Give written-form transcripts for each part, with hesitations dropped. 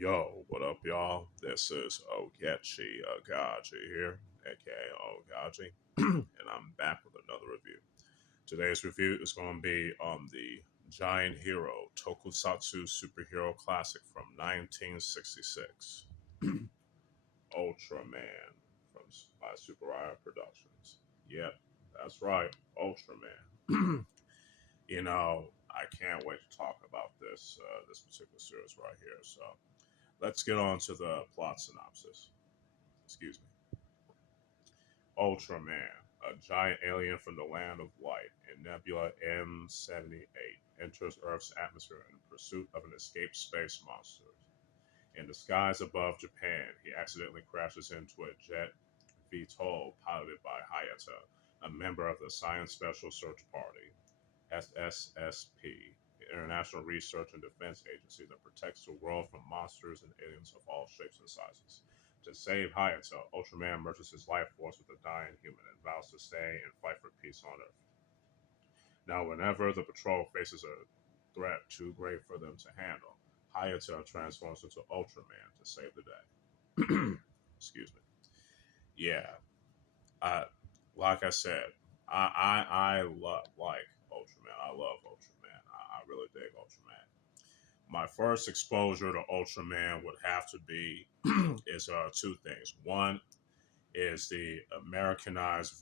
Yo, what up, y'all? This is Oaghaji here, aka Oaghaji, and I'm back with another review. Today's review is going to be on the Giant Hero Tokusatsu superhero classic from 1966, Ultraman, from by Tsuburaya Productions. Yep, that's right, Ultraman. I can't wait to talk about this particular series right here. So let's get on to the plot synopsis. Excuse me. Ultraman, a giant alien from the land of light in Nebula M78, enters Earth's atmosphere in pursuit of an escaped space monster. In the skies above Japan, he accidentally crashes into a jet VTOL piloted by Hayata, a member of the Science Special Search Party, SSSP, the International Research and Defense Agency that protects the world from monsters and aliens of all shapes and sizes. To save Hayato, Ultraman merges his life force with a dying human and vows to stay and fight for peace on Earth. Now, whenever the patrol faces a threat too great for them to handle, Hayato transforms into Ultraman to save the day. Excuse me. Yeah, I like I said, like Ultraman. I love Ultraman. I really dig Ultraman. My first exposure to Ultraman would have to be is two things. One is the Americanized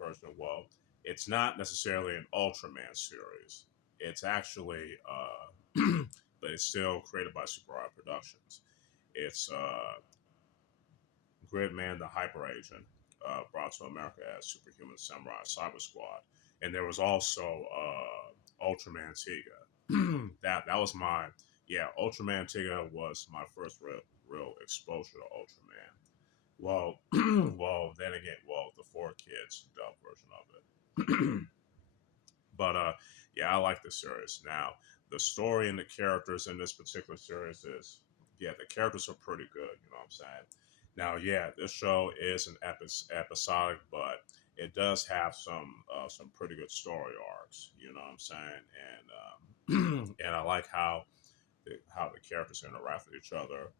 version. Well, it's not necessarily an Ultraman series. It's actually, but it's still created by Super Eye Productions. It's Gridman, the Hyper Agent, brought to America as Superhuman Samurai Cyber Squad, and there was also Ultraman Tiga. That was my Ultraman Tiga was my first real exposure to Ultraman. Well, well, then again, the four kids dub version of it. But yeah, I like the series. Now, the story and the characters in this particular series is the characters are pretty good. You know what I'm saying? Now, yeah, this show is an episodic, but it does have some pretty good story arcs. You know what I'm saying? And I like how the characters interact with each other,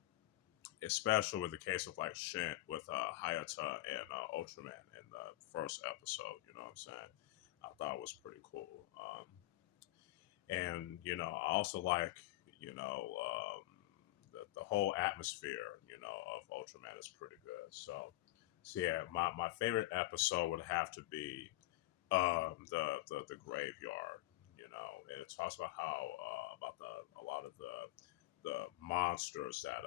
especially with the case of like Shin with Hayata and Ultraman in the first episode. You know what I'm saying? I thought it was pretty cool. And I also like the whole atmosphere of Ultraman is pretty good. So yeah, my favorite episode would have to be the graveyard. And it talks about how about a lot of the monsters that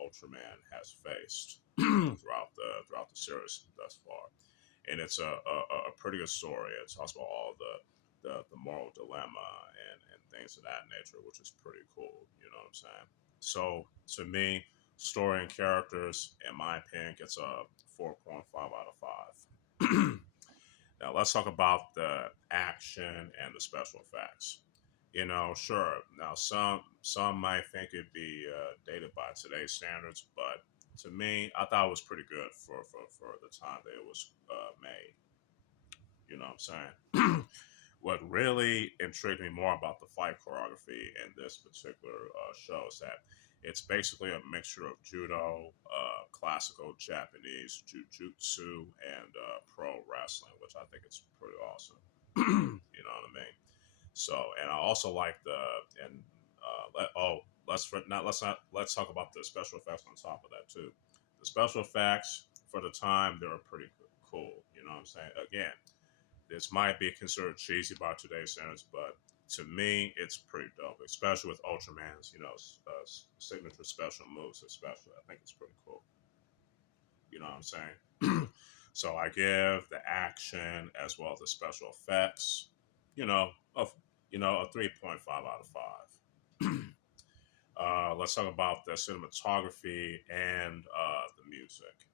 Ultraman has faced throughout the series thus far, and it's a pretty good story. It talks about all the moral dilemma and things of that nature, which is pretty cool. You know what I'm saying? So to me, story and characters, in my opinion, gets a 4.5 out of 5. Now let's talk about the action and the special effects. Sure. Now some might think it'd be dated by today's standards, but to me, I thought it was pretty good for the time that it was made. You know what I'm saying? What really intrigued me more about the fight choreography in this particular show is that it's basically a mixture of judo, classical Japanese jujutsu, and pro wrestling, which I think is pretty awesome. You know what I mean? So, and I also like the and let's talk about the special effects on top of that too. The special effects for the time they were pretty cool. You know what I'm saying? Again, this might be considered cheesy by today's standards, but to me, it's pretty dope, especially with Ultraman's, signature special moves, especially. I think it's pretty cool. You know what I'm saying? So I give the action as well as the special effects, of a 3.5 out of 5. Let's talk about the cinematography and the music.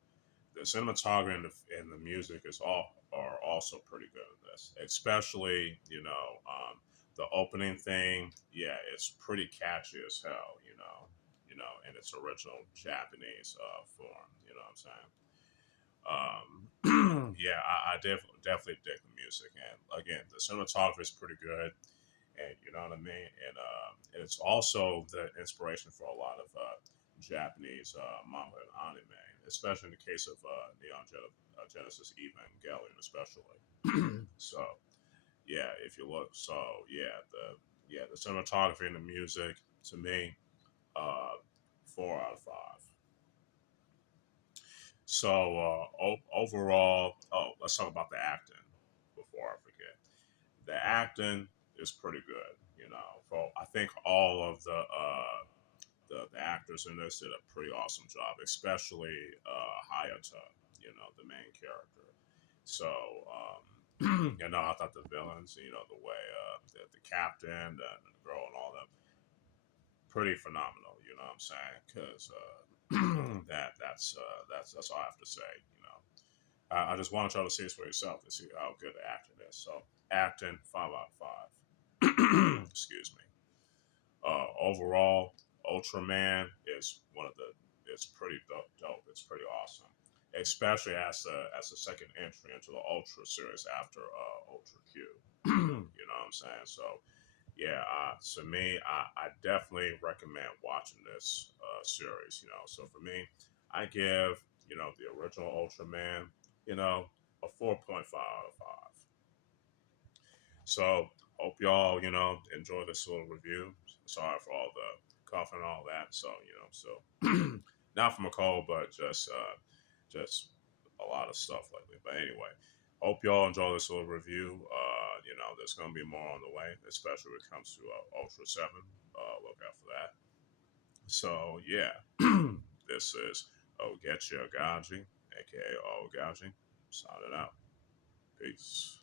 The cinematography and the music are also pretty good in this, especially the opening thing. Yeah, it's pretty catchy as hell. In its original Japanese form. You know what I'm saying? Yeah, I definitely dig the music, and again, the cinematography is pretty good, and you know what I mean. And it's also the inspiration for a lot of Japanese manga and anime, especially in the case of Genesis Evangelion, especially. So yeah, if you look, so the cinematography and the music to me, 4 out of 5. So overall, let's talk about the acting before I forget. The acting is pretty good. You know, for I think all of the actors in this did a pretty awesome job, especially Hayata, you know, the main character. So, I thought the villains, you know, the way the captain and the girl and all that, pretty phenomenal. You know what I'm saying? Because that's all I have to say. You know, I just want y'all to see this for yourself to see how good the acting is. So, acting 5 out of 5. Excuse me. Overall, Ultraman is one of the. It's pretty dope. It's pretty awesome, especially as the second entry into the Ultra series after Ultra Q. You know what I'm saying? So yeah, to me, I definitely recommend watching this series. You know, so for me, I give the original Ultraman a 4.5 out of 5. So hope y'all enjoy this little review. Sorry for all the coughing and all that. So not from a cold, but just a lot of stuff lately. But anyway, hope y'all enjoy this little review. There's gonna be more on the way, especially when it comes to Ultra 7. Look out for that. So yeah, this is Oaghaji, aka Oaghaji, signing out. Peace.